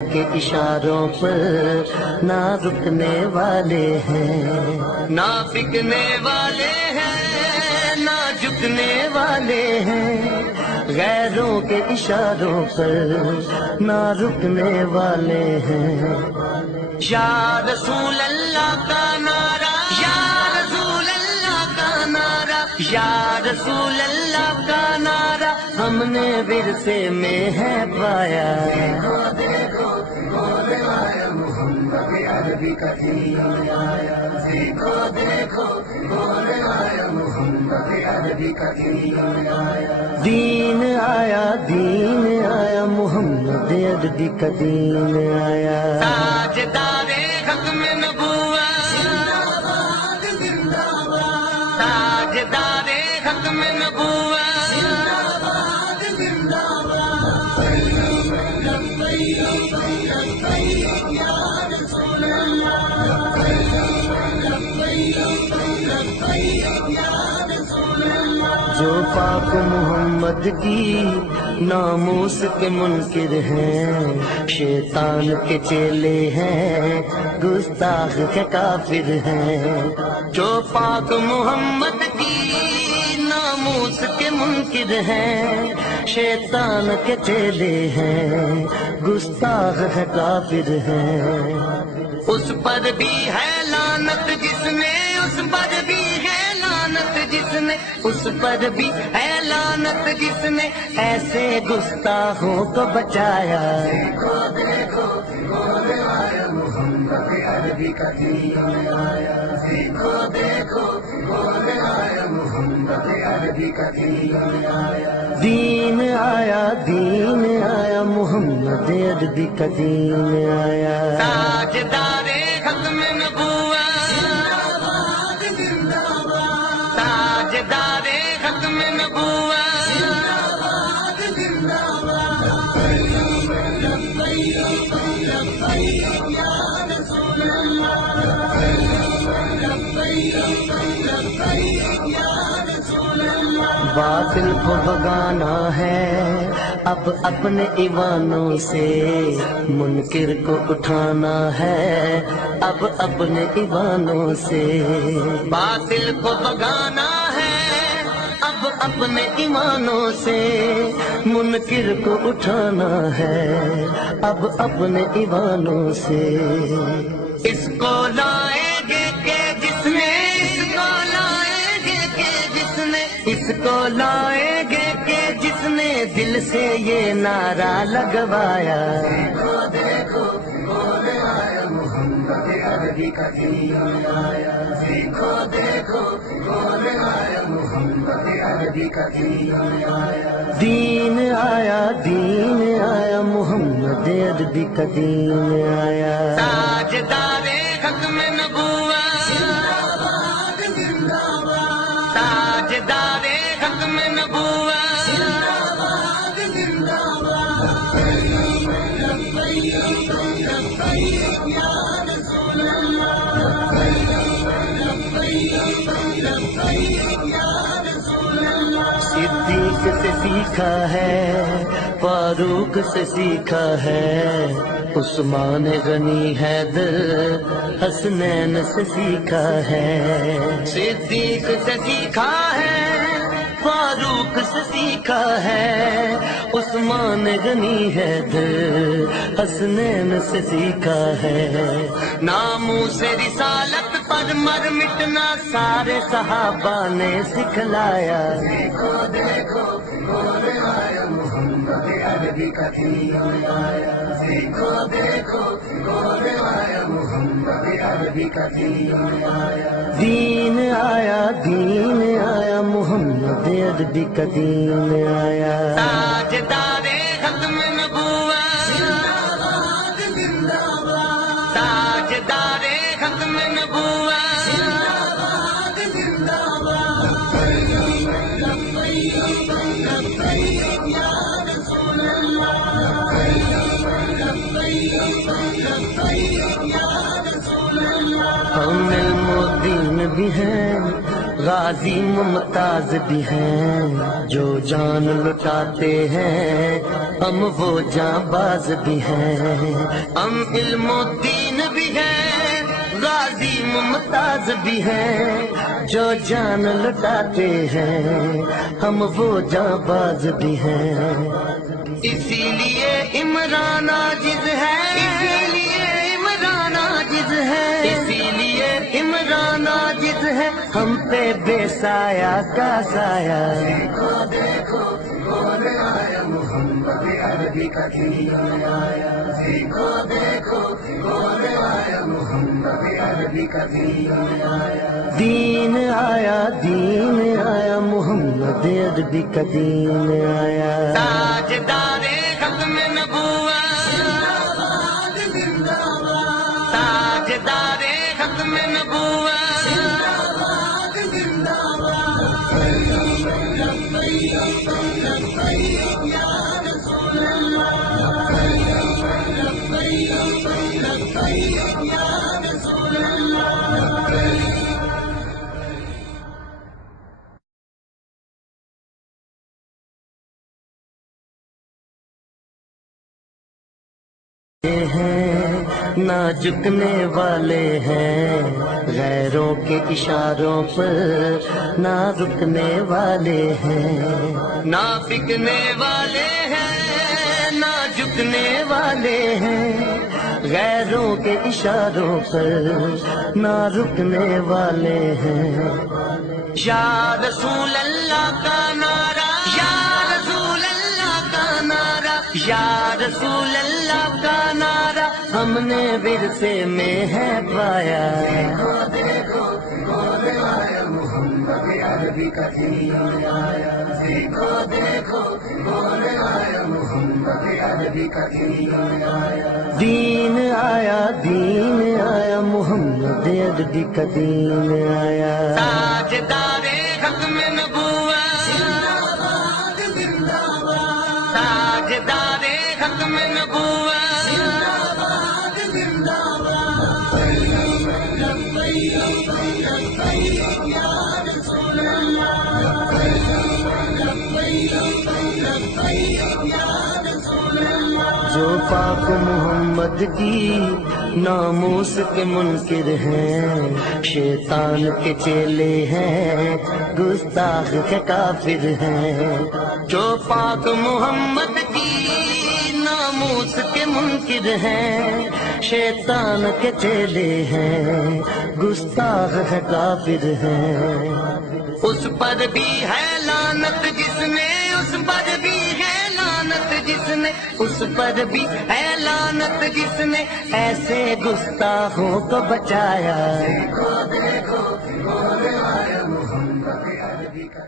کے اشاروں پر نہ رکنے والے ہیں، نہ بکنے والے ہیں، نہ جھکنے والے ہیں، غیروں کے اشاروں پر نہ رکنے والے ہیں۔ یا رسول اللہ کا نعرہ، یا رسول اللہ کا نعرہ، یا رسول اللہ کا نعرہ ہم نے ورثے میں ہے پایا۔ دیکھو بولے آیا محمد عربی کا دین آیا، دیکھو دیکھو بولے آیا محمد عربی کا دین آیا، دین آیا، دین آیا محمد عربی کا دین آیا۔ تاجدار ختم نبوت، زندہ باد زندہ باد، تاجدار ختم نبوت، زندہ باد زندہ باد، یا رسول اللہ، یا رسول اللہ۔ جو پاک محمد کی ناموس کے منکر ہیں، شیطان کے چیلے ہیں، گستاخ کے کافر ہیں۔ جو پاک محمد کی ناموس کے منکر ہیں، شیطان کے چیلے ہیں، گستاخ ہے کافر ہیں۔ اس پر بھی ہے لعنت جس نے، اس پر بھی ہے لعنت جس نے، اس پر بھی ہے لعنت جس نے ایسے گستاخوں کو بچایا۔ دیکھو دیکھو بولے آیا محمد عربی کا دین آیا، دیکھو دیکھو بولے آیا محمد عربی کا دین آیا، دین آیا، دین آیا محمد عربی کا دین آیا۔ تاجدار ختم نبوت، زندہ باد زندہ باد، تاجدار ختم نبوت، زندہ باد زندہ باد، یا رسول اللہ، یا رسول اللہ۔ باطل کو بھگانا ہے اب اپنے ایوانوں سے، منکر کو اٹھانا ہے اب اپنے ایوانوں سے۔ باطل کو بھگانا ہے اب اپنے ایمانوں سے، منکر کو اٹھانا ہے اب اپنے ایوانوں سے۔ اس کو لائیں گے کہ جس نے، اس کو لائیں گے کہ جس نے، اس کو لائیں گے کہ جس نے دل سے یہ نعرہ لگوایا۔ دیکھو دیکھو بولے آیا محمد عربی کا دین آیا، دیکھو دیکھو بولے آیا محمد عربی کا دین آیا، دین آیا، دین آیا محمد عربی کا دین آیا۔ تاجدار ختم نبوت، زندہ باد زندہ باد، تاجدار ختم نبوت، زندہ باد زندہ باد، یا رسول اللہ، یا رسول اللہ۔ صدیق سے سیکھا ہے، فاروق سے سیکھا ہے، عثمان غنی حیدر حسنین سے سیکھا ہے۔ صدیق سے سیکھا ہے، فاروق سے سیکھا ہے، عثمان غنی حیدر حسنین سے سیکھا ہے۔ ناموس رسالت پر مر مٹنا سارے صحابہ نے سکھلایا۔ دیکھو دیکھو بولے آیا محمد عربی کا دین آیا، دیکھو دیکھو بولے آیا محمد عربی کا دین آیا، دین آیا، دین آیا محمد عربی کا دین آیا۔ تاجدار ختم نبوت، زندہ باد زندہ باد، تاجدار ختم نبوت، زندہ باد زندہ باد، یا رسول اللہ، یا رسول اللہ۔ ہم علم و دین بھی ہیں، غازی ممتاز بھی ہیں جو جان لٹاتے ہیں، ہم وہ جاں باز بھی ہیں، ہم علم و دین بھی ہیں، غازی ممتاز بھی ہیں جو جان لٹاتے ہیں، ہم وہ جاں باز بھی ہیں۔ اسی لیے عمران عاجز ہے، اسی لیے عمران عاجز ہے، اسی لیے عمران عاجز ہے، ہم پہ بے سایہ کا سایہ۔ دیکھو دیکھو کون آیا، محمد عربی کا دین آیا، دیکھو دیکھو کون آیا، محمد عربی کا دین آیا، دین آیا، دین آیا، محمد عربی کا دین آیا۔ تاجدار ختم نبوت، تاجدار ختم نبوت، نہ جھکنے والے ہیں غیروں کے اشاروں پر، نہ رکنے والے ہیں، نہ بکنے والے ہیں، نہ جھکنے والے ہیں، غیروں کے اشاروں پر نہ رکنے والے ہیں۔ یا رسول اللہ کا نعرہ، یا رسول اللہ کا نعرہ، یا رسول اللہ کا نعرہ ہم نے ورثے میں ہے پایا۔ دیکھو دیکھو کون آیا، محمد عربی کا دین آیا، دیکھو دیکھو کون آیا، محمد عربی کا دین آیا، دین آیا، دین آیا، محمد عربی کا دین آیا۔ تاجدار ختم نبوت، تاجدار ختم نبوت، جو پاک محمد کی ناموس کے منکر ہیں، شیطان کے چیلے ہیں، گستاخ کے کافر ہیں۔ جو پاک محمد کی ناموس کے منکر ہیں، شیطان کے چیلے ہیں، گستاخ کے کافر ہیں۔ اس پر بھی ہے لعنت جس نے، اس پر بھی ہے لعنت جس نے، اس پر بھی ہے لعنت جس نے ایسے گستاخوں کو بچایا۔ دیکھو دیکھو کون آیا، محمد عربی کا